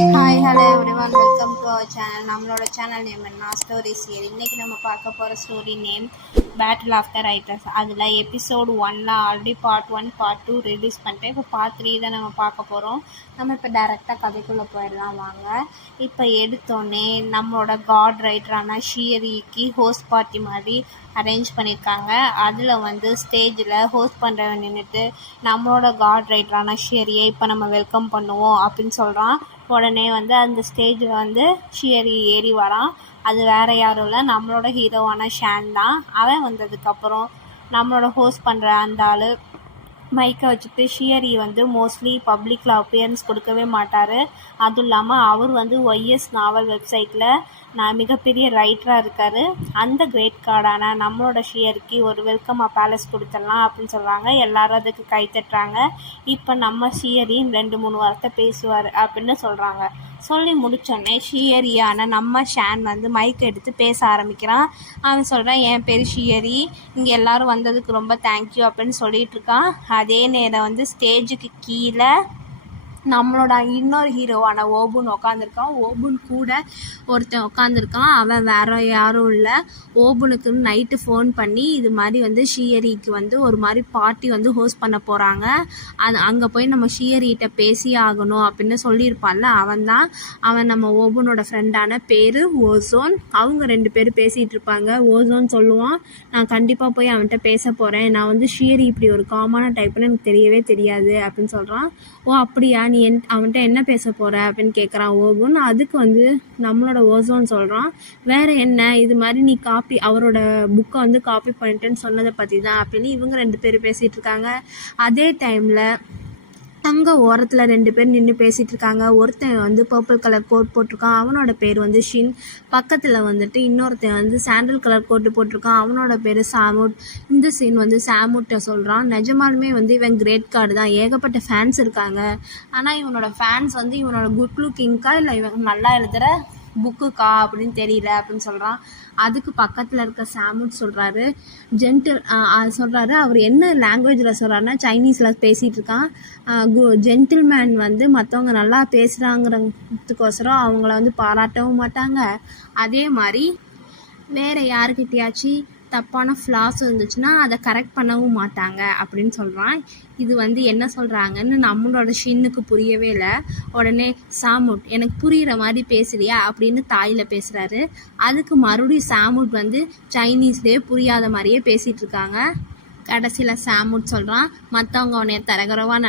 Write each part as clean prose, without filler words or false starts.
Hi hello everyone, welcome to our channel. நம்மளோட channel name என்ன, story serial. இன்றைக்கி நம்ம பார்க்க போகிற story name battle of the writers. அதில் எபிசோடு 1ல் ஆல்ரெடி பார்ட் 1 பார்ட் 2 ரிலீஸ் பண்ணிட்டேன். இப்போ பார்ட் 3 தான் நம்ம பார்க்க போகிறோம். நம்ம இப்போ டைரெக்டாக கதைக்குள்ளே போயிடலாம் வாங்க. இப்போ எடுத்தோடனே நம்மளோட காட் ரைட்டரான ஷியரிக்கு ஹோஸ்ட் பார்ட்டி மாதிரி அரேஞ்ச் பண்ணியிருக்காங்க. அதில் ஸ்டேஜில் ஹோஸ்ட் பண்ணுறவன் நின்றுட்டு நம்மளோட காட் ரைட்டரான ஷியரியை இப்போ நம்ம வெல்கம் பண்ணுவோம் அப்படின்னு சொல்கிறான். உடனே அந்த ஸ்டேஜில் ஷியரி ஏறி வரான். அது வேறு யாரும் இல்லை, நம்மளோட ஹீரோவான ஷான் தான். அவன் வந்ததுக்கப்புறம் நம்மளோட ஹோஸ்ட் பண்ணுற அந்த ஆள் மைக்கை வச்சுட்டு ஷியரி மோஸ்ட்லி பப்ளிக்கில் அப்பியரன்ஸ் கொடுக்கவே மாட்டார். அதுவும் இல்லாமல் அவர் ஒய்எஸ் நாவல் வெப்சைட்டில் மிகப்பெரிய ரைட்டராக இருக்கார். அந்த கிரேட் கார்டான நம்மளோட ஷியரிக்கு ஒரு வெல்கம் பேலஸ் கொடுத்துடலாம் அப்படின்னு சொல்கிறாங்க. எல்லாரும் அதுக்கு கை தட்டுறாங்க. இப்போ நம்ம ஷியரி 2-3 வார்த்தை பேசுவார் அப்படின்னு சொல்கிறாங்க. சொல்லி முடித்தோடனே ஷியரியான நம்ம ஷான் மைக் எடுத்து பேச ஆரம்பிக்கிறான். அவன் சொல்கிறான், என் பேர் ஷியரி, இங்கே எல்லோரும் வந்ததுக்கு ரொம்ப தேங்க்யூ அப்படின்னு சொல்லிகிட்டு இருக்கான். அதே நேரம் ஸ்டேஜுக்கு கீழே நம்மளோட இன்னொரு ஹீரோவான ஓபுன் உட்காந்துருக்கான். ஓபுன் கூட ஒருத்தன் உட்காந்துருக்கான். அவன் வேற யாரும் இல்லை, ஓபுனுக்கு நைட்டு ஃபோன் பண்ணி இது மாதிரி ஷியரிக்கு ஒரு மாதிரி பார்ட்டி ஹோஸ்ட் பண்ண போகிறாங்க, அங்கே போய் நம்ம ஷியரிகிட்ட பேசி ஆகணும் அப்படின்னு சொல்லியிருப்பான்ல, அவன் நம்ம ஓபுனோட ஃப்ரெண்டான பேர் ஓசோன். அவங்க 2 பேர் பேசிகிட்டு இருப்பாங்க. ஓசோன் சொல்லுவான், நான் கண்டிப்பாக போய் அவன்கிட்ட பேச போகிறேன், நான் ஷியரி இப்படி ஒரு காமான டைப்புன்னு எனக்கு தெரியவே தெரியாது அப்படின்னு சொல்கிறான். ஓ அப்படியா, நீ அவன்கிட்ட என்ன பேச போகிற அப்படின்னு கேட்குறான் ஓபுன். அதுக்கு நம்மளோட ஓசோன் சொல்கிறான், வேறு என்ன, இது மாதிரி நீ அவரோட புக்கை காப்பி பண்ணிட்டேன்னு சொன்னதை பற்றி தான் அப்படின்னு இவங்க 2 பேர் பேசிகிட்டு இருக்காங்க. அதே டைமில் அங்கே ஓரத்தில் 2 பேர் நின்று பேசிகிட்டு இருக்காங்க. ஒருத்தன் பர்பிள் கலர் கோட் போட்டிருக்கான், அவனோட பேர் ஷின். பக்கத்தில் இன்னொருத்தன் சாண்டல் கலர் கோட்டு போட்டிருக்கான், அவனோட பேர் சாமுட். இந்த சீன் சாமுட்டை சொல்கிறான், நிஜமாலுமே இவன் கிரேட் கார்டு தான், ஏகப்பட்ட ஃபேன்ஸ் இருக்காங்க, ஆனால் இவனோட ஃபேன்ஸ் இவனோட குட் லுக்கிங்க்கா இல்லை இவன் நல்லா எழுதுகிற புக்குக்கா அப்படின்னு தெரியல அப்படின்னு சொல்கிறான். அதுக்கு பக்கத்தில் இருக்க சாமுட் சொல்கிறாரு, சொல்கிறாரு, அவர் என்ன லாங்குவேஜில் சொல்கிறாருன்னா சைனீஸில் பேசிகிட்டு இருக்கான். ஜென்டில்மேன் மற்றவங்க நல்லா பேசுகிறாங்கிறதுக்கோசரம் அவங்கள பாராட்டவும் மாட்டாங்க, அதே மாதிரி வேறு யாருக்கிட்டையாச்சும் தப்பான ஃப்ளாஸ் இருந்துச்சுன்னா அதை கரெக்ட் பண்ணவும் மாட்டாங்க அப்படின்னு சொல்கிறான். இது என்ன சொல்கிறாங்கன்னு நம்மளோட ஷின்னுக்கு புரியவே இல்லை. உடனே சாமுட், எனக்கு புரிகிற மாதிரி பேசுறியா அப்படின்னு தாயில் பேசுகிறாரு. அதுக்கு மறுபடியும் சாமுட் சைனீஸ்லேயே புரியாத மாதிரியே பேசிகிட்டு இருக்காங்க. கடைசியில் சாமுட் சொல்கிறான், மற்றவங்க உன்னைய தரகுறவாக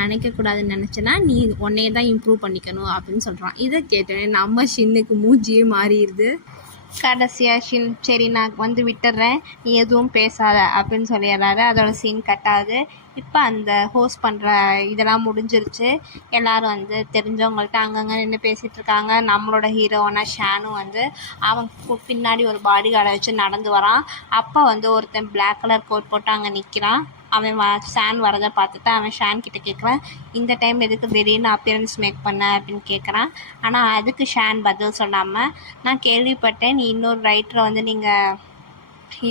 நினைக்கக்கூடாதுன்னு நினச்சேன்னா நீ உன்னையே தான் இம்ப்ரூவ் பண்ணிக்கணும் அப்படின்னு சொல்கிறான். இதை கேட்டேன் நம்ம ஷின்னுக்கு மூஞ்சியே மாறிடுது. கடைசியாக ஷின், சரி நான் விட்டுறேன், நீ எதுவும் பேசாத அப்படின்னு சொல்லிடுறாரு. அதோட சீன் கட்டாது. இப்போ அந்த ஹோஸ்ட் பண்ணுற இதெல்லாம் முடிஞ்சிருச்சு. எல்லோரும் தெரிஞ்சவங்கள்ட்ட அங்கங்கே நின்று பேசிகிட்டு இருக்காங்க. நம்மளோட ஹீரோவான ஷானும் அவன் பின்னாடி ஒரு பாடி கார்டை வச்சு நடந்து வரான். அப்போ ஒருத்தன் பிளாக் கலர் கோட் போட்டு அங்கே நிற்கிறான். அவன் ஷான் வரதை பார்த்துட்டு அவன் ஷான் கிட்டே கேட்குறான், இந்த டைம் எதுக்கு திடீர்னு அப்பியரன்ஸ் மேக் பண்ண அப்படின்னு கேட்குறான். ஆனால் அதுக்கு ஷான் பதில் சொல்லாமல், நான் கேள்விப்பட்டேன் நீ இன்னொரு ரைட்டரை நீங்கள்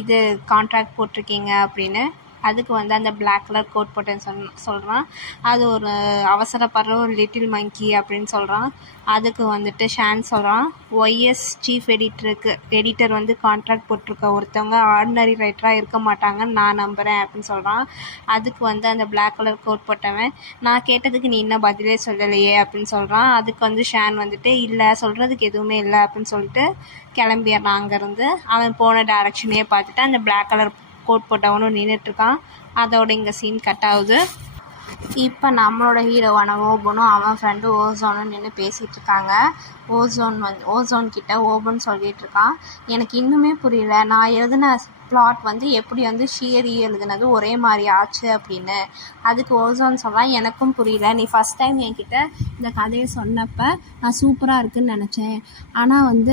இது கான்ட்ராக்ட் போட்டிருக்கீங்க அப்படின்னு. அதுக்கு அந்த பிளாக் கலர் கோட் போட்டேன்னு சொல்கிறான். அது ஒரு அவசரப்படுற ஒரு லிட்டில் மங்கி அப்படின்னு சொல்கிறான். அதுக்கு ஷான் சொல்கிறான், ஒய்எஸ் சீஃப் எடிட்டர் கான்ட்ராக்ட் போட்டிருக்க ஒருத்தவங்க ஆர்டினரி ரைட்டராக இருக்க மாட்டாங்கன்னு நான் நம்புகிறேன் அப்படின்னு சொல்கிறான். அதுக்கு அந்த பிளாக் கலர் கோட் போட்டவன், நான் கேட்டதுக்கு நீ இன்னும் பதிலே சொல்லலையே அப்படின்னு சொல்கிறான். அதுக்கு ஷான் இல்லை, சொல்கிறதுக்கு எதுவுமே இல்லை அப்படின்னு சொல்லிட்டு கிளம்பிடுறான் அங்கேருந்து. அவன் போன டைரக்ஷனையே பார்த்துட்டு அந்த பிளாக் கலர் கோட் போட்டவனும் நின்றுட்டுருக்கான். அதோட இங்கே சீன் கட் ஆகுது. இப்போ நம்மளோட ஹீரோவான ஓபனும் அவன் ஃப்ரெண்டு ஓசோனும் நின்று பேசிகிட்டு இருக்காங்க. ஓசோன் கிட்ட ஓபன் சொல்லிகிட்டு இருக்கான், எனக்கு இன்னுமே புரியல, நான் எழுதின பிளாட் எப்படி ஷியரி எழுதுனது ஒரே மாதிரி ஆச்சு அப்படின்னு. அதுக்கு ஓசோன் சொல்கிறான், எனக்கும் புரியல, நீ ஃபஸ்ட் டைம் என்கிட்ட இந்த கதையை சொன்னப்போ நான் சூப்பராக இருக்குன்னு நினச்சேன், ஆனால்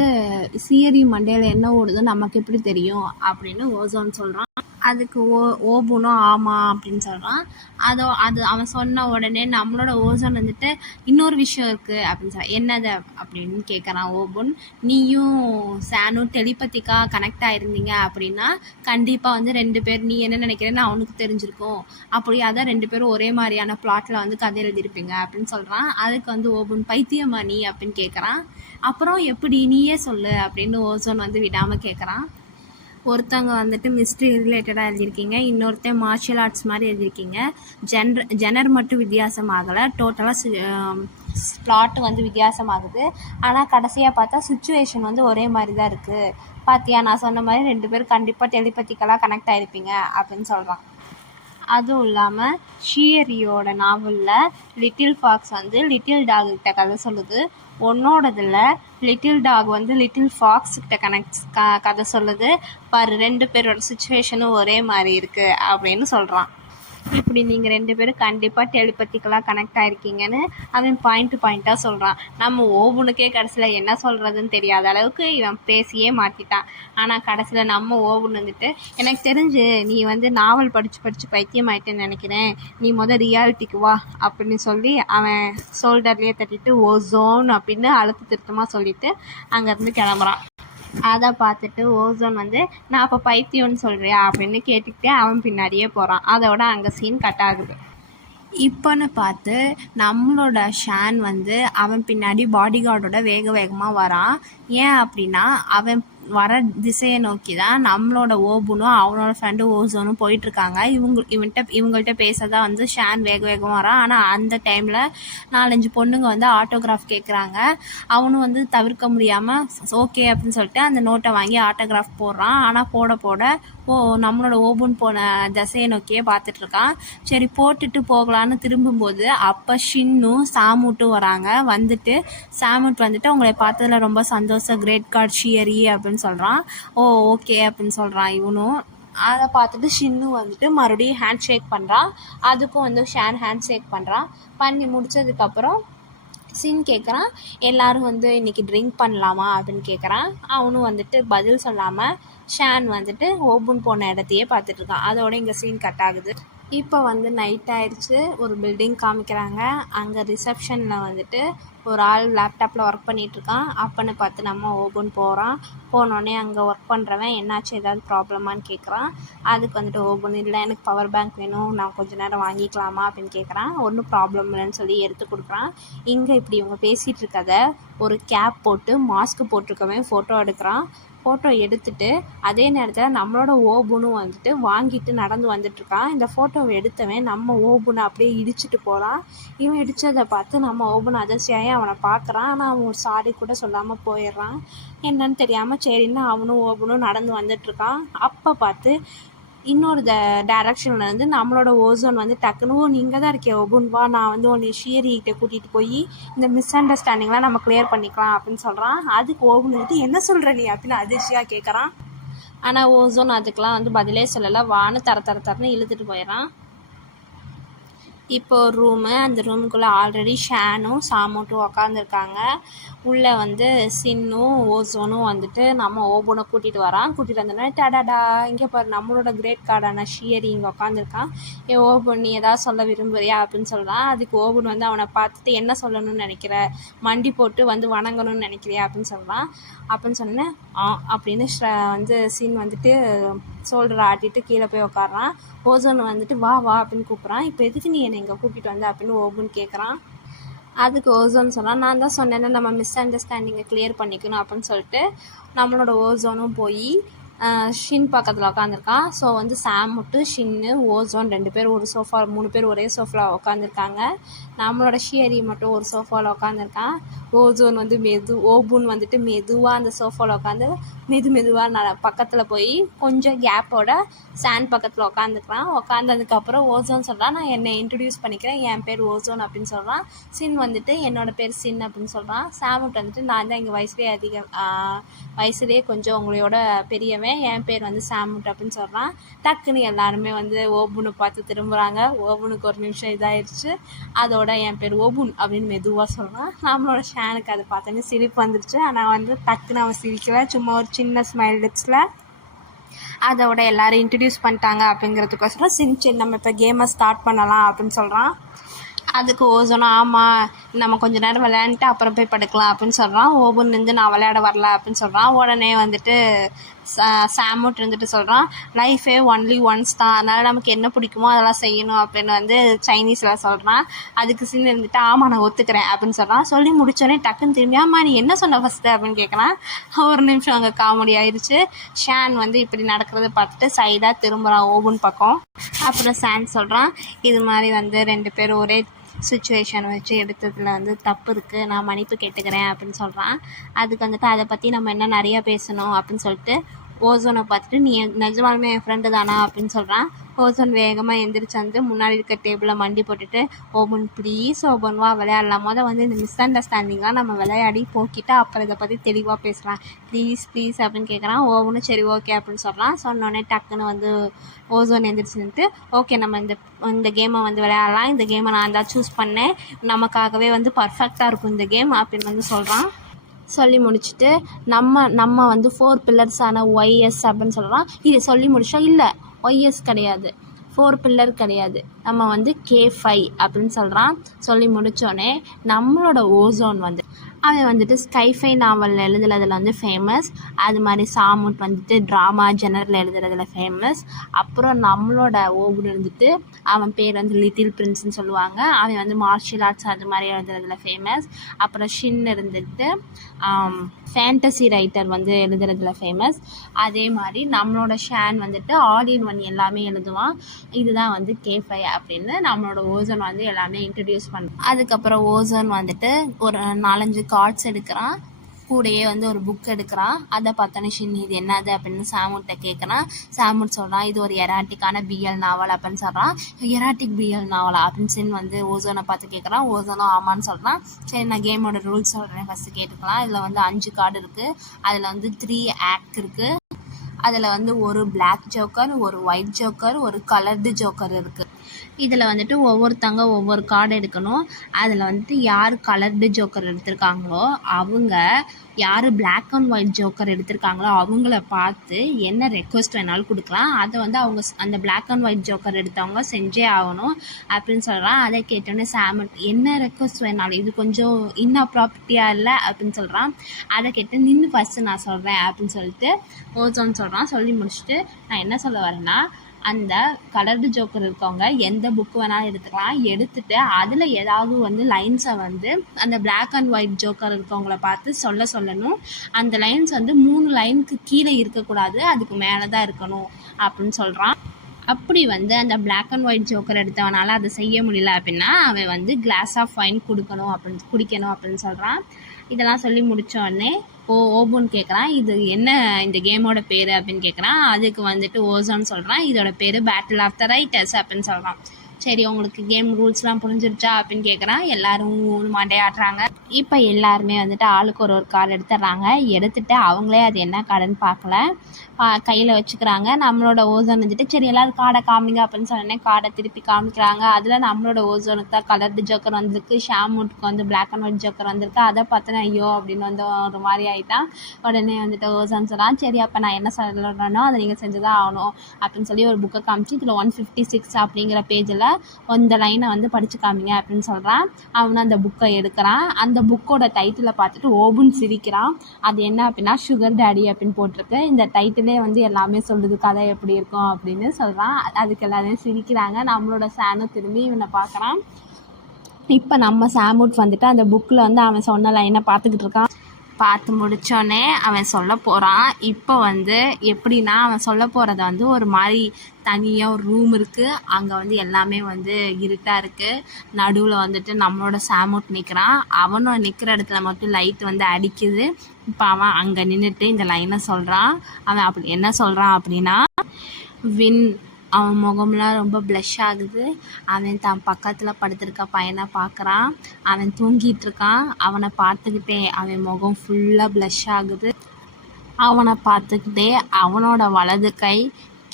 ஷியரி மண்டையில் என்ன ஓடுதுன்னு நமக்கு எப்படி தெரியும் அப்படின்னு ஓசோன் சொல்கிறான். அதுக்கு ஓபுனும் ஆமாம் அப்படின்னு சொல்கிறான். அது அவன் சொன்ன உடனே நம்மளோட ஓசோன் வந்துட்டு இன்னொரு விஷயம் இருக்குது அப்படின்னு சொல்கிறான். என்னது அப்படின்னு கேட்குறான் ஓபுன். நீயும் சானும் டெலிபத்திக்காக கனெக்ட் ஆகிருந்தீங்க அப்படின்னா கண்டிப்பாக வந்து 2 பேர் நீ என்ன நினைக்கிறேன்னு அவனுக்கு தெரிஞ்சிருக்கும். அப்படியே அதான் 2 பேரும் ஒரே மாதிரியான பிளாட்டில் வந்து கதை எழுதியிருப்பீங்க அப்படின்னு சொல்கிறான். அதுக்கு வந்து ஓபுன் பைத்தியமா நீ அப்படின்னு கேட்குறான். அப்புறம் எப்படி நீயே சொல்லு அப்படின்னு ஓசோன் வந்து விடாமல் கேட்குறான். ஒருத்தவங்க வந்துட்டு மிஸ்ட்ரி ரிலேட்டடாக எழுதியிருக்கீங்க, இன்னொருத்தன் மார்ஷியல் ஆர்ட்ஸ் மாதிரி எழுதியிருக்கீங்க. ஜெனர் மட்டும் வித்தியாசமாகலை, டோட்டலாக பிளாட் வந்து வித்தியாசமாகுது. ஆனால் கடைசியாக பார்த்தா சுச்சுவேஷன் வந்து ஒரே மாதிரி தான் இருக்குது. பார்த்தியா, நான் சொன்ன மாதிரி 2 பேரும் கண்டிப்பாக டெலிபத்திக்கலாக கனெக்ட் ஆகிருப்பீங்க அப்படின்னு சொல்கிறான். அதுவும் இல்லாமல் ஷியரியோட நாவலில் லிட்டில் ஃபாக்ஸ் வந்து லிட்டில் டாக் கிட்ட கதை சொல்லுது. உன்னோடதில் லிட்டில் டாக் வந்து லிட்டில் ஃபாக்ஸ் கிட்ட கதை சொல்லுது. பாரு, 2 பேரோட சுச்சுவேஷனும் ஒரே மாதிரி இருக்குது அப்படின்னு சொல்கிறான். இப்படி நீங்கள் 2 பேரும் கண்டிப்பாக டெலிபத்திக்கலாக கனெக்ட் ஆகிருக்கீங்கன்னு அவன் பாயிண்ட்டாக சொல்கிறான். நம்ம ஓவனுக்கே கடைசியில் என்ன சொல்கிறதுன்னு தெரியாத அளவுக்கு இவன் பேசியே மாற்றிட்டான். ஆனால் கடைசியில் நம்ம ஓவன் வந்துட்டு, எனக்கு தெரிஞ்சு நீ வந்து நாவல் படித்து பைத்தியம் ஆகிட்டேன்னு நினைக்கிறேன், நீ ரியாலிட்டிக்கு வா அப்படின்னு சொல்லி அவன் ஷோல்டர்லேயே தட்டிட்டு ஓசோன் அப்படின்னு அழுத்த திருத்தமாக சொல்லிவிட்டு அங்கேருந்து கிளம்புறான். அதை பார்த்துட்டு ஓசோன் வந்து நான் அப்போ பைத்தியம்னு சொல்கிறியா அப்படின்னு கேட்டுக்கிட்டே அவன் பின்னாடியே போகிறான். அதோட அங்கே சீன் கட் ஆகுது. இப்போன்னு பார்த்து நம்மளோட ஷான் வந்து அவன் பின்னாடி பாடி கார்டோட வேகமாக வரான். ஏன் அப்படின்னா அவன் வர திசையை நோக்கி தான் நம்மளோட ஓபுனும் அவனோட ஃப்ரெண்டு ஓசோனும் போயிட்டுருக்காங்க. இவங்கள்ட்ட பேசதான் வந்து ஷான் வேகமாக வரான். ஆனால் அந்த டைமில் 4-5 பொண்ணுங்க வந்து ஆட்டோகிராஃப் கேட்குறாங்க. அவனும் வந்து தவிர்க்க முடியாமல் ஓகே அப்படின்னு சொல்லிட்டு அந்த நோட்டை வாங்கி ஆட்டோகிராஃப் போடுறான். ஆனால் போட நம்மளோட ஓபுன் போன திசையை நோக்கியே பார்த்துட்ருக்கான். சரி போட்டுட்டு போகலான்னு திரும்பும்போது அப்போ ஷின்னும் சாமுட்டும் வராங்க. வந்துட்டு சாமுட் வந்துட்டு உங்களை பார்த்ததில் ரொம்ப சந்தோஷம், கிரேட் காட் ஷியரி அப்படின்னு சொல்கிறான். ஓகே அப்படின்னு சொல்கிறான் இவனும். அதை பார்த்துட்டு ஷின்னு வந்துட்டு மறுபடியும் ஹேண்ட் ஷேக் பண்ணுறான். அதுக்கும் வந்து ஷான் ஹேண்ட் ஷேக் பண்ணுறான். பண்ணி முடித்ததுக்கப்புறம் சின் கேட்குறான், எல்லோரும் வந்து இன்றைக்கி ட்ரிங்க் பண்ணலாமா அப்படின்னு கேட்குறான். அவனும் வந்துட்டு பதில் சொல்லாமல் ஷான் வந்துட்டு ஓபன் போன இடத்தையே பார்த்துட்ருக்கான். அதோட இங்கே சீன் கட் ஆகுது. இப்போ வந்து நைட் ஆயிடுச்சு. ஒரு பில்டிங் காமிக்கிறாங்க. அங்கே ரிசப்ஷனில் வந்துட்டு ஒரு ஆள் லேப்டாப்பில் ஒர்க் பண்ணிகிட்ருக்கான். அப்போன்னு பார்த்து நம்ம ஓபன் போகிறான். போனோடனே அங்கே ஒர்க் பண்ணுறவன் என்னாச்சு, ஏதாவது ப்ராப்ளமானு கேட்குறான். அதுக்கு வந்துட்டு ஓபன் இல்லை, எனக்கு பவர் பேங்க் வேணும், நான் கொஞ்சம் நேரம் வாங்கிக்கலாமா அப்படின்னு கேட்குறான். ஒன்றும் ப்ராப்ளம் இல்லைன்னு சொல்லி எடுத்து கொடுக்குறான். இங்கே இப்படி இவங்க பேசிகிட்டு இருக்கதை ஒரு கேப் போட்டு மாஸ்க் போட்டிருக்கவன் ஃபோட்டோ எடுக்கிறான். ஃபோட்டோ எடுத்துட்டு அதே நேரத்தில் நம்மளோட ஓபுனும் வந்துட்டு வாங்கிட்டு நடந்து வந்துட்டுருக்கான். இந்த ஃபோட்டோவை எடுத்தவன் நம்ம ஓபுனை அப்படியே இடிச்சிட்டு போகிறான். இவன் இடித்ததை பார்த்து நம்ம ஓபன் அதிர்ச்சியாகி அவனை பார்க்குறான். ஆனால் அவன் சாரி கூட சொல்லாமல் போயிடுறான். என்னன்னு தெரியாமல் சரின்னு அவனும் ஓபனும் நடந்து வந்துட்டுருக்கான். அப்போ பார்த்து இன்னொரு டைரக்ஷனில் வந்து நம்மளோட ஓசோன் வந்து டக்குன்னு நீங்கள் தான் இருக்கே ஓபன், வா நான் வந்து உன்னை ஷியரிகிட்ட கூட்டிகிட்டு போய் இந்த மிஸ் அண்டர்ஸ்டாண்டிங்லாம் நம்ம கிளியர் பண்ணிக்கலாம் அப்படின்னு சொல்கிறான். அதுக்கு ஓபன் வந்துட்டு என்ன சொல்கிற நீ அப்படின்னு அதிர்ச்சியாக கேட்குறான். ஆனால் ஓசோன் அதுக்கெலாம் வந்து பதிலே சொல்லலை. வான்னு தரன்னு இழுத்துட்டு போயிடறான். இப்போ ஒரு ரூமு. அந்த ரூமுக்குள்ளே ஆல்ரெடி ஷானும் சாமுட்டும் உக்காந்துருக்காங்க. உள்ளே வந்து சின்னும் ஓசோனும் வந்துட்டு நம்ம ஓபனை கூட்டிகிட்டு வரான். கூட்டிகிட்டு வந்தோடனே டடாடா இங்கே பாரு, நம்மளோட கிரேட் கார்டான ஷியரி இங்கே உக்காந்துருக்கான். ஓபன் நீ ஏதாவது சொல்ல விரும்புறியா அப்படின்னு சொல்கிறான். அதுக்கு ஓபன் வந்து அவனை பார்த்துட்டு என்ன சொல்லணும்னு நினைக்கிற, மண்டி போட்டு வந்து வணங்கணும்னு நினைக்கிறியா அப்படின்னு சொல்கிறான். அப்படின்னு சொன்னேன் அப்படின்னு வந்து சின் வந்துட்டு ஷோல்டரை ஆட்டிட்டு கீழே போய் உட்காடுறான். ஓசோன் வந்துட்டு வா அப்படின்னு கூப்பிட்றான். இப்போ எதுக்கு நீ என்னை இங்கே கூப்பிட்டு வந்த அப்படின்னு ஓபன் கேட்குறான். அதுக்கு ஓசோன் சொன்னால் நான் தான் சொன்னேன்னா நம்ம மிஸ் அண்டர்ஸ்டாண்டிங்கை கிளியர் பண்ணிக்கணும் அப்படின்னு சொல்லிட்டு நம்மளோட ஓசோனும் போய் ஷின் பக்கத்தில் உட்காந்துருக்கான். ஸோ வந்து சாமுட்டு ஷின்னு ஓசோன் 2 பேர் ஒரு சோஃபா, 3 பேர் ஒரே சோஃபாவில் உட்காந்துருக்காங்க. நம்மளோட ஷியரி மட்டும் ஒரு சோஃபாவில் உட்காந்துருக்கான். ஓசோன் வந்து ஓபுன் வந்துட்டு மெதுவாக அந்த சோஃபாவில் உட்காந்து மெதுவாக பக்கத்தில் போய் கொஞ்சம் கேப்போட சான் பக்கத்தில் உட்காந்துக்கிறான். உட்காந்ததுக்கப்புறம் ஓசோன் சொல்கிறான், நான் என்னை இன்ட்ரடியூஸ் பண்ணிக்கிறேன், என் பேர் ஓசோன் அப்படின்னு சொல்கிறான். சின் வந்துட்டு என்னோடய பேர் சின் அப்படின்னு சொல்கிறான். சாமுட் வந்துட்டு நான் தான் எங்கள் வயசுலேயே கொஞ்சம் உங்களோட பெரியவன், என் பேர் வந்து சாமுட் அப்படின்னு சொல்கிறான். டக்குன்னு எல்லாருமே வந்து ஓபுனை பார்த்து திரும்புகிறாங்க. ஓபுனுக்கு ஒரு நிமிஷம் இதாகிடுச்சு. அதோட என் பேர் ஓபுன் அப்படின்னு மெதுவாக சொல்கிறான். நம்மளோட ஷானுக்கு அதை பார்த்தோன்னே சிரிப்பு வந்துடுச்சு. ஆனால் வந்து டக்குன்னு அவன் சிரிக்கல, சும்மா ஒரு சின்ன ஸ்மைல் லிப்ஸில் அதோட எல்லோரும் இன்ட்ரடியூஸ் பண்ணிட்டாங்க அப்படிங்கிறதுக்கோசரம் சரி நம்ம இப்போ கேமை ஸ்டார்ட் பண்ணலாம் அப்படின்னு சொல்கிறான். அதுக்கு ஓசோனும் ஆமாம் நம்ம கொஞ்ச நேரம் விளையாண்டுட்டு அப்புறம் போய் படுக்கலாம் அப்படின்னு சொல்கிறான். ஓபன் இருந்து நான் விளையாட வரல அப்படின்னு சொல்கிறான். உடனே வந்துட்டு சாமுட் இருந்துட்டு சொல்கிறான், லைஃபே ஒன்லி ஒன்ஸ் தான், அதனால் நமக்கு என்ன பிடிக்குமோ அதெல்லாம் செய்யணும் அப்படின்னு வந்து சைனீஸில் சொல்கிறான். அதுக்கு சின்ன இருந்துட்டு ஆமாம் நான் ஒத்துக்கிறேன் அப்படின்னு சொல்கிறான். சொல்லி முடிச்சோடனே டக்குன்னு திரும்பி ஆமாம் நீ என்ன சொன்ன ஃபஸ்ட்டு அப்படின்னு கேட்குறான். ஒரு நிமிஷம் அங்கே காமெடி ஆயிடுச்சு. ஷான் வந்து இப்படி நடக்கிறத பார்த்துட்டு சைடாக திரும்புகிறான் ஓபன் பக்கம். அப்புறம் ஷான் சொல்கிறான், இது மாதிரி வந்து 2 பேரும் ஒரே சுச்சுவேஷன் வச்சு எடுத்ததில் வந்து தப்பு இருக்குது, நான் மன்னிப்பு கேட்டுக்கிறேன் அப்படின்னு சொல்கிறான். அதுக்கு வந்துட்டு அதை பற்றி நம்ம என்ன நிறையா பேசணும் அப்படின்னு சொல்லிட்டு ஓசோனை பார்த்துட்டு நீ நிஜமாலுமே என் ஃப்ரெண்டு தானா அப்படின்னு சொல்கிறான். ஓசோன் வேகமாக எந்திரிச்சு வந்து முன்னாடி இருக்க டேபிளை மண்டி போட்டுட்டு ஓபன் ப்ளீஸ் ஓபன் வா விளையாடலாம், வந்து இந்த மிஸ் அண்டர்ஸ்டாண்டிங்லாம் நம்ம விளையாடி போக்கிட்டு அப்புறம் இதை பற்றி தெளிவாக பேசலாம், ப்ளீஸ் அப்படின்னு கேட்குறான். ஓவனும் சரி ஓகே அப்படின்னு சொல்கிறான். சொன்னோடனே டக்குன்னு வந்து ஓசோன் எந்திரிச்சுன்ட்டு ஓகே நம்ம இந்த கேமை வந்து விளையாடலாம், இந்த கேமை நான் தான் சூஸ் பண்ணேன், நமக்காகவே வந்து பர்ஃபெக்டாக இருக்கும் இந்த கேம் அப்படின்னு வந்து சொல்கிறான். சொல்லி முடிச்சுட்டு நம்ம வந்து 4 பில்லர்ஸான ஒய்எஸ் அப்படின்னு சொல்கிறான். இது சொல்லி முடிச்சா இல்லை ஒய்எஸ் கிடையாது, 4 பில்லர் கிடையாது, நம்ம வந்து K5 அப்படின்னு சொல்கிறான். சொல்லி முடித்தோடனே நம்மளோட ஓசோன் வந்து அவன் வந்துட்டு ஸ்கைஃபை நாவலில் எழுதுறதுல வந்து ஃபேமஸ், அது மாதிரி சாமுட் வந்துட்டு ட்ராமா ஜெனரில் எழுதுறதுல ஃபேமஸ். அப்புறம் நம்மளோட ஓபன் இருந்துட்டு அவன் பேர் வந்து லிட்டில் பிரின்ஸ்னு சொல்லுவாங்க, அவன் வந்து மார்ஷியல் ஆர்ட்ஸ் அது மாதிரி எழுதுறதுல ஃபேமஸ். அப்புறம் ஷின் இருந்துட்டு ஃபேண்டசி ரைட்டர் வந்து எழுதுறதுல ஃபேமஸ். அதே மாதிரி நம்மளோட ஷான் வந்துட்டு ஆல் இன் ஒன் எல்லாமே எழுதுவான். இதுதான் வந்து K5 அப்படின்னு நம்மளோட ஓசோன் வந்து எல்லாமே இன்ட்ரடியூஸ் பண்ணுறோம். அதுக்கப்புறம் ஓசோன் வந்துட்டு ஒரு 4-5 கார்ட்ஸ் எடுக்கிறான், கூடையே வந்து ஒரு புக் எடுக்கிறான். அதை பார்த்தோன்னே ஷின் இது என்னது அப்படின்னு சாமுட்டை கேட்குறான். சாமுட் சொல்கிறான் இது ஒரு எராட்டிக்கான பிஎல் நாவல் அப்படின்னு சொல்கிறான். எராட்டிக் பிஎல் நாவலா அப்படின்னு ஷின் வந்து ஓசோனை பார்த்து கேட்குறான். ஓசோனும் ஆமான்னு சொல்கிறான். சரி நான் கேமோட ரூல்ஸ் சொல்கிறேன் ஃபஸ்ட்டு கேட்டுக்கலாம். இதில் வந்து 5 கார்டு இருக்குது, அதில் வந்து 3 ஆக்ட் இருக்குது, அதில் வந்து ஒரு பிளாக் ஜோக்கர், ஒரு ஒயிட் ஜோக்கர், ஒரு கலர்டு ஜோக்கர் இருக்குது. இதில் வந்துட்டு ஒவ்வொருத்தங்க ஒவ்வொரு கார்டு எடுக்கணும். அதில் வந்துட்டு யார் கலர்டு ஜோக்கர் எடுத்திருக்காங்களோ அவங்க, யார் பிளாக் அண்ட் ஒயிட் ஜோக்கர் எடுத்திருக்காங்களோ அவங்கள பார்த்து என்ன ரெக்வஸ்ட் வேணாலும் கொடுக்கலாம். அதை வந்து அவங்க அந்த பிளாக் அண்ட் ஒயிட் ஜோக்கர் எடுத்தவங்க செஞ்சே ஆகணும் அப்படின்னு சொல்கிறான். அதை கேட்டோன்னே சாமட் என்ன ரெக்வஸ்ட் வேணாலும், இது கொஞ்சம் இன்அப்ராப்ரிட்டியாக இல்லை அப்படின்னு சொல்கிறான். அதை கேட்டு நின்று ஃபஸ்ட்டு நான் சொல்கிறேன் அப்படின்னு சொல்லிட்டு ஓசோன் சொல்கிறான். சொல்லி முடிச்சுட்டு நான் என்ன சொல்ல வரேன்னா, அந்த கலர்டு ஜோக்கர் இருக்கவங்க எந்த புக்கு வேணாலும் எடுத்துக்கலாம், எடுத்துகிட்டு அதில் ஏதாவது வந்து லைன்ஸை வந்து அந்த பிளாக் அண்ட் ஒயிட் ஜோக்கர் இருக்கவங்கள பார்த்து சொல்லணும். அந்த லைன்ஸ் வந்து 3 லைனுக்கு கீழே இருக்கக்கூடாது, அதுக்கு மேலே தான் இருக்கணும் அப்படின்னு சொல்கிறான். அப்படி வந்து அந்த பிளாக் அண்ட் ஒயிட் ஜோக்கர் எடுத்தவனால அதை செய்ய முடியல அப்படின்னா அவன் வந்து கிளாஸ் ஆஃப் வைன் குடிக்கணும் அப்படின்னு சொல்கிறான். இதெல்லாம் சொல்லி முடித்தோடனே ஓபன் கேட்குறான் இது என்ன இந்த கேமோட பேர் அப்படின்னு கேட்குறான். அதுக்கு வந்துட்டு ஓசோன் சொல்கிறான் இதோட பேர் பேட்டில் ஆஃப் த ரைட்டர்ஸ் அப்படின்னு சொல்கிறான். சரி உங்களுக்கு கேம் ரூல்ஸ்லாம் புரிஞ்சிருச்சா அப்படின்னு கேட்குறான். எல்லோரும் மண்டையாடுறாங்க. இப்போ எல்லாருமே வந்துட்டு ஆளுக்கு ஒரு கார்டு எடுத்துடுறாங்க. எடுத்துகிட்டு அவங்களே அது என்ன கார்டுன்னு பார்க்கல, கையில் வச்சுக்கிறாங்க. நம்மளோட ஓசோன் வந்துட்டு சரி எல்லோரும் கார்டை காமிங்க அப்படின்னு சொன்னோடனே கார்டை திருப்பி காமிக்கிறாங்க. அதில் நம்மளோட ஓசோனுக்கு தான் கலர்டு ஜோக்கர் வந்திருக்கு, ஷாமுட்டுக்கு வந்து பிளாக் அண்ட் ஒயிட் ஜோக்கர் வந்திருக்கு. அதை பார்த்தோன்னா ஐயோ அப்படின்னு வந்து ஒரு மாதிரி ஆகிட்டான். உடனே வந்துட்டு ஓசோன் சொல்கிறான் சரி அப்போ நான் என்ன சொல்கிறேனோ அதை நீங்கள் செஞ்சு தான் ஆகணும் அப்படின்னு சொல்லி ஒரு புக்கை காமிச்சு இதில் 156 அப்படிங்கிற பேஜில் இந்த லைனை வந்து படித்து காமிங்க அப்படின்னு சொல்கிறான். அவனும் அந்த புக்கை எடுக்கிறான். அந்த புக்கோட டைட்டிலை பார்த்துட்டு ஓபன் சிரிக்கிறான். அது என்ன அப்படின்னா சுகர் டேடி அப்படின்னு போட்டிருக்கு. இந்த டைட்டிலே வந்து எல்லாமே சொல்லுது கதை எப்படி இருக்கும் அப்படின்னு சொல்கிறான். அதுக்கு எல்லாருமே சிரிக்கிறாங்க. நம்மளோட சானும் திரும்பி இவனை பார்க்குறான். இப்போ நம்ம சாமுட் வந்துட்டு அந்த புக்கில் வந்து அவன் சொன்ன லைனை பார்த்துக்கிட்டு இருக்கான். பார்த்து முடித்தோடனே அவன் சொல்ல போகிறான். இப்போ வந்து எப்படின்னா அவன் சொல்ல போகிறத வந்து ஒரு மாதிரி தனியாக ஒரு ரூம் இருக்குது, அங்கே வந்து எல்லாமே வந்து இருட்டாக இருக்குது. நடுவில் வந்துட்டு நம்மளோட சாமுட் நிற்கிறான். அவனும் நிற்கிற இடத்துல மட்டும் லைட் வந்து அடிக்குது. இப்போ அவன் அங்கே நின்றுட்டு இந்த லைனை சொல்கிறான். அவன் அப்படி என்ன சொல்கிறான் அப்படின்னா வின். அவன் முகம்லாம் ரொம்ப ப்ளஷ் ஆகுது. அவன் தான் பக்கத்தில் படுத்திருக்க பையனை பார்க்குறான். அவன் தூங்கிட்டு இருக்கான். அவனை பார்த்துக்கிட்டே அவன் முகம் ஃபுல்லாக ப்ளஷ் ஆகுது. அவனை பார்த்துக்கிட்டே அவனோட வலது கை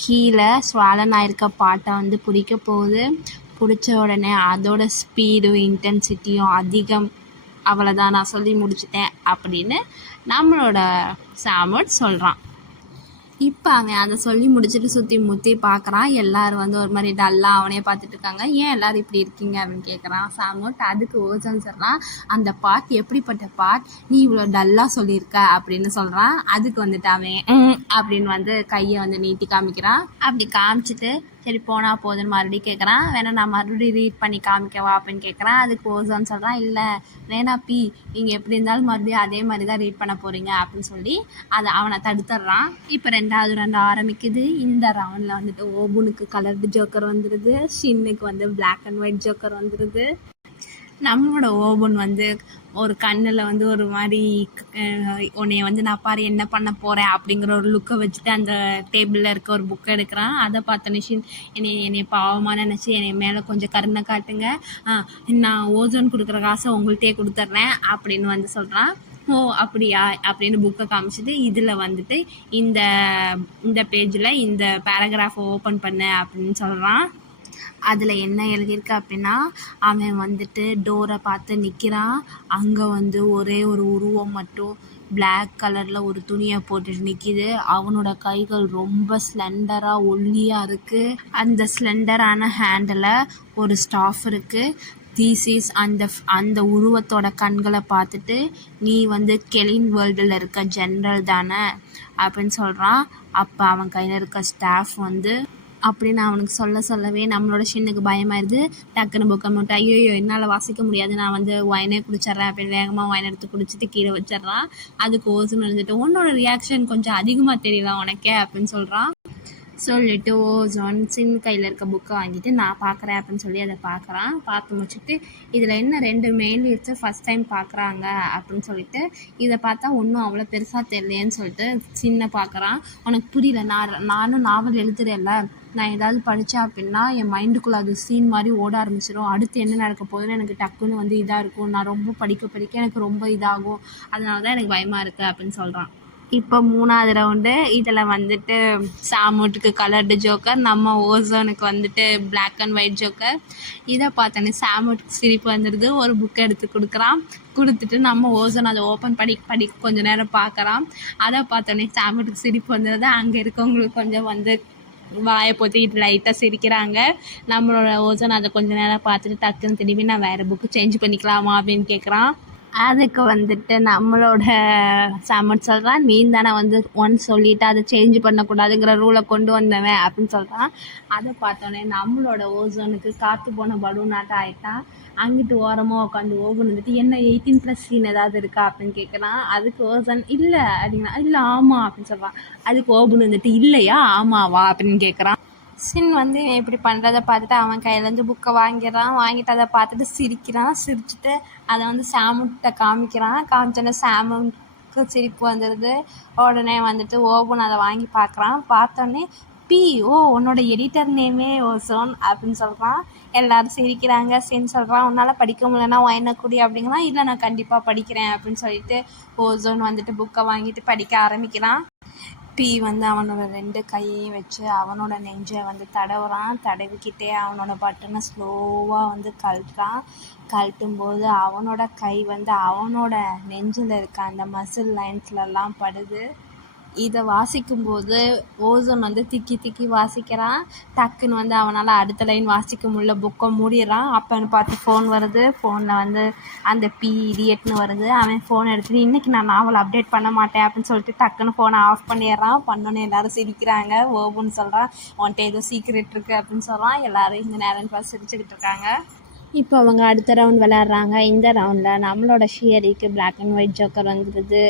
கீழே ஸ்வாலன் ஆயிருக்க பாட்டை வந்து பிடிக்க போகுது. பிடிச்ச உடனே அதோட ஸ்பீடும் இன்டென்சிட்டியும் அதிகம். அவ்வளோதான் நான் சொல்லி முடிச்சிட்டேன் அப்படின்னு நம்மளோட சாமுட் சொல்கிறான். இப்போ அவன் அதை சொல்லி முடிச்சுட்டு சுற்றி முற்றி பார்க்குறான். எல்லாரும் வந்து ஒரு மாதிரி டல்லாக அவனே பார்த்துட்டு இருக்காங்க. ஏன் எல்லாரும் இப்படி இருக்கீங்க அப்படின்னு கேட்குறான் சாமுட். அதுக்கு ஓசோன் சொல்கிறான், அந்த பாட் எப்படிப்பட்ட பாட், நீ இவ்வளோ டல்லாக சொல்லியிருக்க அப்படின்னு சொல்கிறான். அதுக்கு வந்துட்டு அவன் அப்படின்னு வந்து கையை வந்து நீட்டி காமிக்கிறான். அப்படி காமிச்சிட்டு சரி போனால் போதுன்னு மறுபடியும் கேட்குறான். வேணா நான் மறுபடியும் ரீட் பண்ணி காமிக்கவா அப்படின்னு கேட்குறான். அதுக்கு ஓசோன்னு சொல்கிறான், இல்லை வேணா பி, நீங்கள் எப்படி இருந்தாலும் மறுபடியும் அதே மாதிரி தான் ரீட் பண்ண போகிறீங்க அப்படின்னு சொல்லி அதை அவனை தடுத்துடுறான். இப்போ 2வது ரவுண்ட் ஆரம்பிக்குது. இந்த ரவுண்டில் வந்துட்டு ஓபுனுக்கு கலர்டு ஜோக்கர் வந்துடுது, ஷின்னுக்கு வந்து பிளாக் அண்ட் ஒயிட் ஜோக்கர் வந்துடுது. நம்மளோட ஓபன் வந்து ஒரு கண்ணில் வந்து ஒரு மாதிரி உன்னைய வந்து நான் பாரு என்ன பண்ண போகிறேன் அப்படிங்கிற ஒரு லுக்கை வச்சுட்டு அந்த டேபிளில் இருக்க ஒரு புக்கை எடுக்கிறான். அதை பார்த்த நிஷின் என்னை பாவமாக நினச்சி என்னை மேலே கொஞ்சம் கருணை காட்டுங்க, நான் ஓசோன் கொடுக்குற காசை உங்கள்கிட்டயே கொடுத்துட்றேன் அப்படின்னு வந்து சொல்கிறான். ஓ அப்படியா அப்படின்னு புக்கை காமிச்சிட்டு இதில் வந்துட்டு இந்த பேஜில் இந்த பேராகிராஃபை ஓப்பன் பண்ணு அப்படின்னு சொல்கிறான். அதில் என்ன எழுதியிருக்கு அப்படின்னா, அவன் வந்துட்டு டோரை பார்த்து நிற்கிறான். அங்கே வந்து ஒரே ஒரு உருவம் மட்டும் பிளாக் கலரில் ஒரு துணியை போட்டுட்டு நிற்கிது. அவனோட கைகள் ரொம்ப ஸ்லெண்டராக ஒல்லியாக இருக்குது. அந்த ஸ்லெண்டரான ஹேண்டில் ஒரு ஸ்டாஃப் இருக்குது. தீசிஸ் அந்த உருவத்தோட கண்களை பார்த்துட்டு, நீ வந்து கெலின் வேர்ல்டில் இருக்க ஜென்ரல் தானே அப்படின்னு சொல்கிறான். அப்போ அவன் கையில் இருக்க ஸ்டாஃப் வந்து அப்படின்னு அவனுக்கு சொல்லவே நம்மளோட ஷின்னுக்கு பயமாயிருது. டக்குன்னு புக்கை மட்டும் ஐயோ என்னால் வாசிக்க முடியாது, நான் வந்து ஒயினே குடிச்சிட்றேன் அப்படின்னு வேகமாக ஒயின் எடுத்து குடிச்சிட்டு கீழே வச்சிட்றான். அதுக்கு ஓசோன் இருந்துட்டு உன்னோட ரியாக்ஷன் கொஞ்சம் அதிகமாக தெரியல உனக்கே அப்படின்னு சொல்கிறான். சொல்லிவிட்டு ஓசோன் ஷின் கையில் இருக்க புக்கை வாங்கிட்டு நான் பார்க்குறேன் அப்படின்னு சொல்லி அதை பார்க்குறான். பார்த்து முடிச்சுட்டு இதில் என்ன 2 மெயில் வச்சு ஃபஸ்ட் டைம் பார்க்குறாங்க அப்படின்னு சொல்லிட்டு இதை பார்த்தா ஒன்றும் அவ்வளோ பெருசாக தெரியலேன்னு சொல்லிட்டு ஷின்னை பார்க்குறான். உனக்கு புரியல, நானும் நாவல் எழுதுறேன்ல, நான் ஏதாவது படித்தேன் அப்படின்னா என் மைண்டுக்குள்ளே அது சீன் மாதிரி ஓட ஆரம்பிச்சிடும். அடுத்து என்ன நடக்க போகுதுன்னு எனக்கு டக்குன்னு வந்து இதாக இருக்கும். நான் ரொம்ப படிக்க எனக்கு ரொம்ப இதாகும். அதனால தான் எனக்கு பயமாக இருக்குது அப்படின்னு சொல்கிறான். இப்போ 3வது ரவுண்டு. இதில் வந்துட்டு சாமுட்டுக்கு கலர்டு ஜோக்கர், நம்ம ஓசோனுக்கு வந்துட்டு பிளாக் அண்ட் ஒயிட் ஜோக்கர். இதை பார்த்தோன்னே சாமுட்டுக்கு சிரிப்பு வந்துடுது. ஒரு புக்கை எடுத்து கொடுத்துட்டு நம்ம ஓசோன் அதை ஓப்பன் பண்ணி கொஞ்சம் நேரம் பார்க்குறான். அதை பார்த்தோன்னே சாமுட்டுக்கு சிரிப்பு வந்துடுது. அங்கே இருக்கவங்களுக்கு கொஞ்சம் வந்து வாயை பொத்திக்கிட்டு லைட்டாக சிரிக்கிறாங்க. நம்மளோட ஓசோன் அதை கொஞ்சம் நேரம் பார்த்துட்டு டக்குன்னு திரும்பி நான் வேறு புக்கு சேஞ்ச் பண்ணிக்கலாமா அப்படின்னு கேட்குறான். அதுக்கு வந்துட்டு நம்மளோட சாமட் சொல்கிறான், நீ தானே வந்து ஒன்ஸ் சொல்லிவிட்டு அதை சேஞ்ச் பண்ணக்கூடாதுங்கிற ரூலை கொண்டு வந்தவன் அப்படின்னு சொல்கிறான். அதை பார்த்தோன்னே நம்மளோட ஓசோனுக்கு காற்று போன பலூனாட்டம் ஆகிட்டான். அங்கிட்டு ஓரமாக உட்காந்து ஓபன் வந்துட்டு என்ன 18+ சீன் ஏதாவது இருக்கா அப்படின்னு கேட்குறான். அதுக்கு ஓசன் இல்லை அப்படின்னா, இல்லை ஆமாம் அப்படின்னு சொல்கிறான். அதுக்கு ஓபன் வந்துட்டு இல்லையா ஆமாவா அப்படின்னு கேட்குறான். ஷின் வந்து இப்படி பண்ணுறதை பார்த்துட்டு அவன் கையிலேருந்து புக்கை வாங்கிட்டு அதை பார்த்துட்டு சிரிச்சுட்டு அதை வந்து சாமுட்ட காமிச்சோன்னே சாமுக்கு சிரிப்பு வந்துடுது. உடனே வந்துட்டு ஓபன் அதை வாங்கி பார்த்தோன்னே பி, உன்னோட எடிட்டர் நேமே ஓசோன் அப்படின்னு சொல்கிறான். எல்லோரும் சிரிக்கிறாங்க. ஷின் சொல்கிறான், உன்னால் படிக்க முடியலன்னா ஒயினை குடி அப்படிங்கிறான். இல்லை நான் கண்டிப்பாக படிக்கிறேன் அப்படின்னு சொல்லிட்டு ஓசோன் வந்துட்டு புக்கை வாங்கிட்டு படிக்க ஆரம்பிக்கிறான். பி வந்து அவனோட 2 கையையும் வச்சு அவனோட நெஞ்சை வந்து தடவிக்கிட்டே அவனோட பட்டனை ஸ்லோவாக வந்து கழட்டும்போது அவனோட கை வந்து அவனோட நெஞ்சில் இருக்க அந்த மசில் லைன்ஸ்லலாம் படுது. இதை வாசிக்கும்போது ஓசோன் வந்து திக்கி வாசிக்கிறான். டக்குன்னு வந்து அவனால் அடுத்த லைன் வாசிக்க முடியல, புக்கை மூடிடுறான். அப்போன்னு பார்த்து ஃபோன் வருது. ஃபோனில் வந்து அந்த பி இடியட்னு வருது. அவன் ஃபோன் எடுத்துகிட்டு இன்றைக்கி நான் நாவல் அப்டேட் பண்ண மாட்டேன் அப்படின்னு சொல்லிட்டு டக்குன்னு ஃபோனை ஆஃப் பண்ணிடுறான். பண்ணோன்னே எல்லோரும் சிரிக்கிறாங்க. ஓபுன்னு சொல்கிறான், உன்கிட்ட ஏதோ சீக்ரெட் இருக்குது அப்படின்னு சொல்கிறான். எல்லோரும் இந்த நேரம் பார்த்து சிரிச்சுக்கிட்டு இருக்காங்க. இப்போ அவங்க அடுத்த ரவுண்ட் விளையாடுறாங்க. இந்த ரவுண்டில் நம்மளோட ஷியரிக்கு பிளாக் அண்ட் ஒயிட் ஜோக்கர் வந்துடுது.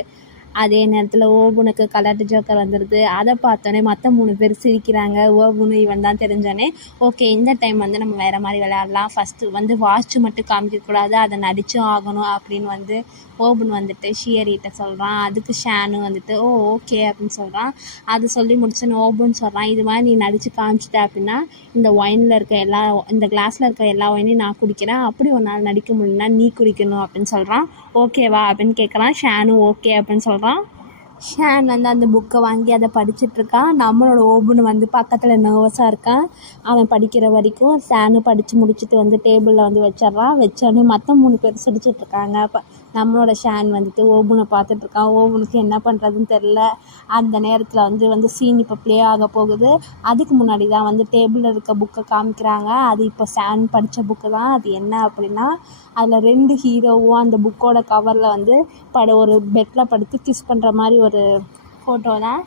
அதே நேரத்தில் ஓபுனுக்கு கலர்டு ஜோக்கர் வந்துடுது. அதை பார்த்தோன்னே மற்ற 3 பேர் சிரிக்கிறாங்க. ஓபுனு இவன் தான் தெரிஞ்சோன்னே ஓகே இந்த டைம் வந்து நம்ம வேறு மாதிரி விளையாடலாம். ஃபஸ்ட்டு வந்து வாட்ச் மட்டும் காமிக்கக்கூடாது, அதை நடிச்சும் ஆகணும் அப்படின்னு வந்து ஓபன் வந்துட்டு ஷியரிட்ட சொல்கிறான். அதுக்கு ஷானு வந்துட்டு ஓகே அப்படின்னு சொல்கிறான். அது சொல்லி முடிச்சுன்னு ஓபன் சொல்கிறான், இது மாதிரி நீ நடித்து காமிச்சிட்ட அப்படின்னா இந்த கிளாஸில் இருக்க எல்லா ஒயினையும் நான் குடிக்கிறேன், அப்படி உன்னால் நடிக்க முடியலன்னா நீ குடிக்கணும் அப்படின்னு சொல்கிறான். ஓகேவா அப்படின்னு கேட்குறான். ஷானு ஓகே அப்படின்னு சொல்கிறான். ஷான் வந்து அந்த புக்கை வாங்கி அதை படிச்சுட்ருக்கான். நம்மளோட ஓபன் வந்து பக்கத்தில் நர்வஸாக இருக்கான். அவன் படிக்கிற வரைக்கும் ஷானு படித்து முடிச்சுட்டு வந்து டேபிளில் வந்து வச்சிட்றான். வச்சோடனே மற்ற 3 பேர் சிரிச்சிட்ருக்காங்க. நம்மளோட ஷான் வந்துட்டு ஓபுனை பார்த்துட்ருக்கான். ஓபுனுக்கு என்ன பண்ணுறதுன்னு தெரில. அந்த நேரத்தில் வந்து சீன் இப்போ ப்ளே ஆக போகுது. அதுக்கு முன்னாடி தான் வந்து டேபிளில் இருக்க புக்கை காமிக்கிறாங்க. அது இப்போ ஷான் படித்த புக்கு தான். அது என்ன அப்படின்னா, அதில் 2 ஹீரோவும் அந்த புக்கோட கவரில் வந்து ஒரு பெட்டில் படுத்து கிஸ் பண்ணுற மாதிரி ஒரு ஃபோட்டோ தான்.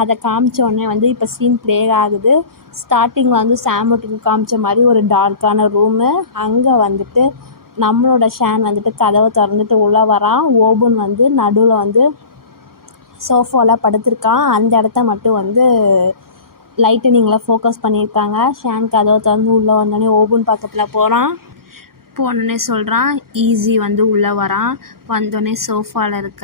அதை காமிச்சோடனே வந்து இப்போ சீன் ப்ளே ஆகுது. ஸ்டார்டிங்கில் வந்து சாமுக்கு காமிச்ச மாதிரி ஒரு டார்க்கான ரூமு. அங்கே வந்துட்டு நம்மளோட ஷான் வந்துட்டு கதவை திறந்துட்டு உள்ளே வரான். ஓபுன் வந்து நடுவில் வந்து சோஃபாவில் படுத்திருக்கான். அந்த இடத்த மட்டும் வந்து லைட்டனிங்கில் ஃபோக்கஸ் பண்ணியிருக்காங்க. ஷான் கதவை திறந்து உள்ளே வந்தோடனே ஓபுன் பக்கத்தில் போகிறான். போனோடனே சொல்கிறான். ஈஸி வந்து உள்ளே வரான். வந்தோடனே சோஃபாவில்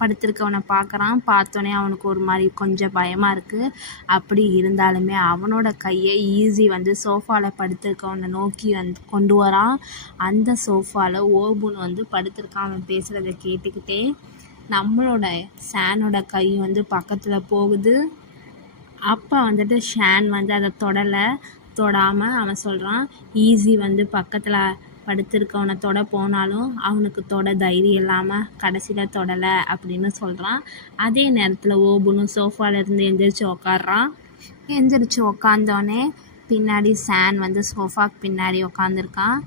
படுத்திருக்கவனை பார்க்குறான். பார்த்தோன்னே அவனுக்கு ஒரு மாதிரி கொஞ்சம் பயமாக இருக்குது. அப்படி இருந்தாலுமே அவனோட கையை ஈஸி வந்து சோஃபாவில் படுத்திருக்கவனை நோக்கி வந்து கொண்டு வரான். அந்த சோஃபாவில் ஓபுன் வந்து படுத்திருக்கான். அவன் பேசுகிறத கேட்டுக்கிட்டே நம்மளோட ஷானோட கை வந்து பக்கத்தில் போகுது. அப்போ வந்துட்டு ஷான் வந்து அதை தொடாமல் அவன் சொல்கிறான். ஈஸி வந்து பக்கத்தில் படுத்திருக்கவனை தொட போனாலும் அவனுக்கு தொட தைரியம் இல்லாமல் கடைசியில் தொடலை அப்படின்னு சொல்கிறான். அதே நேரத்தில் ஓபுனும் சோஃபாவிலேருந்து எந்திரிச்சு உக்காந்தோடனே பின்னாடி ஷான் வந்து சோஃபாவுக்கு பின்னாடி உக்காந்துருக்கான்.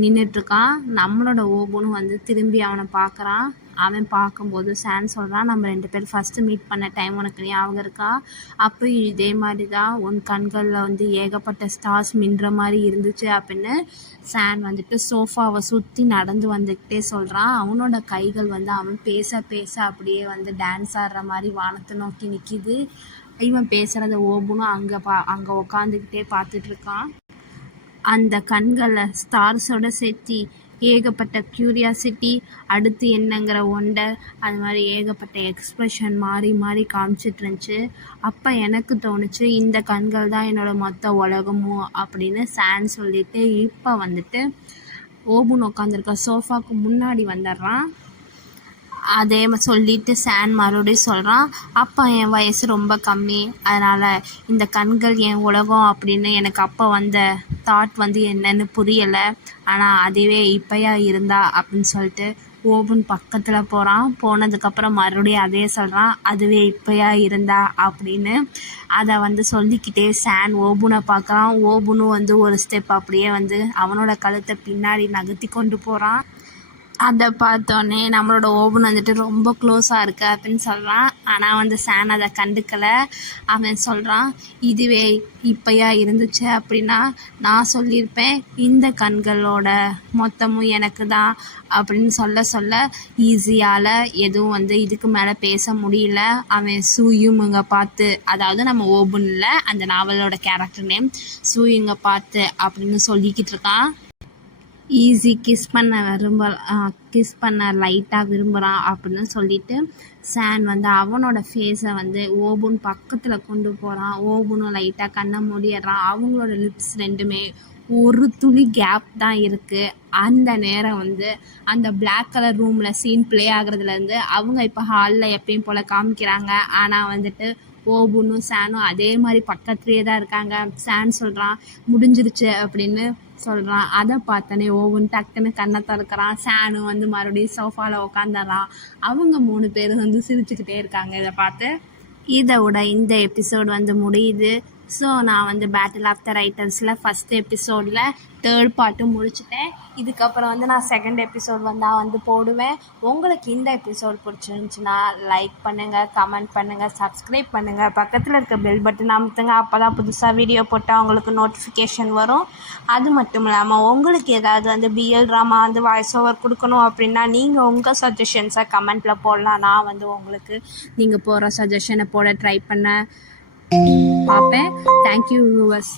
நின்றுட்டுருக்கான். நம்மளோட ஓபுனும் வந்து திரும்பி அவனை பார்க்குறான். அவன் பார்க்கும்போது ஷான் சொல்கிறான். நம்ம 2 பேர் ஃபஸ்ட்டு மீட் பண்ண டைம் உனக்கு ஞாபகம் இருக்கா? அப்போ இதே மாதிரி தான் உன் கண்களில் வந்து ஏகப்பட்ட ஸ்டார்ஸ் மின்ற மாதிரி இருந்துச்சு அப்படின்னு ஷான் வந்துட்டு சோஃபாவை சுற்றி நடந்து வந்துக்கிட்டே சொல்கிறான். அவனோட கைகள் வந்து அவன் பேச அப்படியே வந்து டான்ஸ் ஆடுற மாதிரி வானத்தை நோக்கி நிற்கிது. இவன் பேசுகிறத ஓபுனும் அங்கே உக்காந்துக்கிட்டே பார்த்துட்ருக்கான். அந்த கண்களில் ஸ்டார்ஸோட சேர்த்து ஏகப்பட்ட க்யூரியாசிட்டி, அடுத்து என்னங்கிற ஒண்டர், அது மாதிரி ஏகப்பட்ட எக்ஸ்ப்ரெஷன் மாறி காமிச்சிட்டு இருந்துச்சு. அப்போ எனக்கு தோணுச்சு, இந்த கண்கள் தான் என்னோடய மொத்த உலகமும் அப்படின்னு ஷான் சொல்லிட்டு இப்போ வந்துட்டு ஓபுன் உட்காந்துருக்க சோஃபாவுக்கு முன்னாடி வந்துடுறான். அதே சொல்லிட்டு ஷான் மறுபடியும் சொல்கிறான். அப்போ என் வயசு ரொம்ப கம்மி, அதனால் இந்த கண்கள் என் உலகம் அப்படின்னு எனக்கு அப்போ வந்த தாட் வந்து என்னன்னு புரியலை. ஆனால் அதுவே இப்போயா இருந்தா அப்படின்னு சொல்லிட்டு ஓபுன் பக்கத்தில் போகிறான். போனதுக்கப்புறம் மறுபடியும் அதே சொல்கிறான். அதுவே இப்போயா இருந்தா அப்படின்னு அதை வந்து சொல்லிக்கிட்டே ஷான் ஓபுனை பார்க்குறான். ஓபுனும் வந்து ஒரு ஸ்டெப் அப்படியே வந்து அவனோட கழுத்தை பின்னாடி நகர்த்தி கொண்டு போகிறான். அதை பார்த்தோன்னே நம்மளோட ஓபுன் வந்துட்டு ரொம்ப க்ளோஸாக இருக்கு அப்படின்னு சொல்கிறான். ஆனால் வந்து ஷான் அதை கண்டுக்கலை. அவன் சொல்கிறான், இதுவே இப்போயா இருந்துச்சு அப்படின்னா நான் சொல்லியிருப்பேன் இந்த கண்களோட மொத்தமும் எனக்கு தான் அப்படின்னு சொல்ல ஈஸியால் எதுவும் வந்து இதுக்கு மேலே பேச முடியல. அவன் சூயுமுங்க பார்த்து, அதாவது நம்ம ஓபுனில் அந்த நாவலோட கேரக்டர் நேம் சூயுங்க பார்த்து அப்படின்னு சொல்லிக்கிட்டு இருக்கான். ஈஸி கிஸ் பண்ண லைட்டாக விரும்புகிறான் அப்படின்னு சொல்லிட்டு ஷான் வந்து அவனோட ஃபேஸை வந்து ஓபுன் பக்கத்தில் கொண்டு போகிறான். ஓபுனும் லைட்டாக கண்ணை மூடிடுறான். அவங்களோட லிப்ஸ் ரெண்டுமே ஒரு துளி கேப் தான் இருக்குது. அந்த நேரம் வந்து அந்த பிளாக் கலர் ரூமில் சீன் ப்ளே ஆகுறதுலேருந்து அவங்க இப்போ ஹாலில் எப்பயும் போல் காமிக்கிறாங்க. ஆனால் வந்துட்டு ஓபுனும் ஷானும் அதே மாதிரி பக்கத்துலேயே தான் இருக்காங்க. ஷான் சொல்கிறான், முடிஞ்சிருச்சு அப்படின்னு சொல்கிறான். அதை பார்த்தோன்னே ஓபுன் டக்குன்னு கண்ணை திறக்கிறான். ஷானும் வந்து மறுபடியும் சோஃபாவில் உட்காந்துடுறான். அவங்க 3 பேரும் வந்து சிரிச்சுக்கிட்டே இருக்காங்க. இதை பார்த்து இதோட இந்த எபிசோடு வந்து முடியுது. ஸோ நான் வந்து பேட்டில் ஆஃப் த ரைட்டர்ஸில் ஃபஸ்ட் எபிசோடில் 3rd பார்ட்டும் முடிச்சுட்டேன். இதுக்கப்புறம் வந்து நான் 2nd எபிசோட் வந்து போடுவேன். உங்களுக்கு இந்த எபிசோட் பிடிச்சிருந்துச்சுன்னா லைக் பண்ணுங்கள், கமெண்ட் பண்ணுங்கள், சப்ஸ்கிரைப் பண்ணுங்கள், பக்கத்தில் இருக்க பெல் பட்டன் அமுத்துங்க. அப்போ தான் புதுசாக வீடியோ போட்டால் உங்களுக்கு நோட்டிஃபிகேஷன் வரும். அது மட்டும் இல்லாமல் உங்களுக்கு ஏதாவது வந்து பிஎல் ட்ராமா வந்து வாய்ஸ் ஓவர் கொடுக்கணும் அப்படின்னா நீங்கள் உங்கள் சஜஷன்ஸை கமெண்ட்டில் போடலாம். நான் வந்து உங்களுக்கு நீங்கள் போகிற சஜஷனை போட ட்ரை பண்ண பார்ப்பேன். Thank you viewers.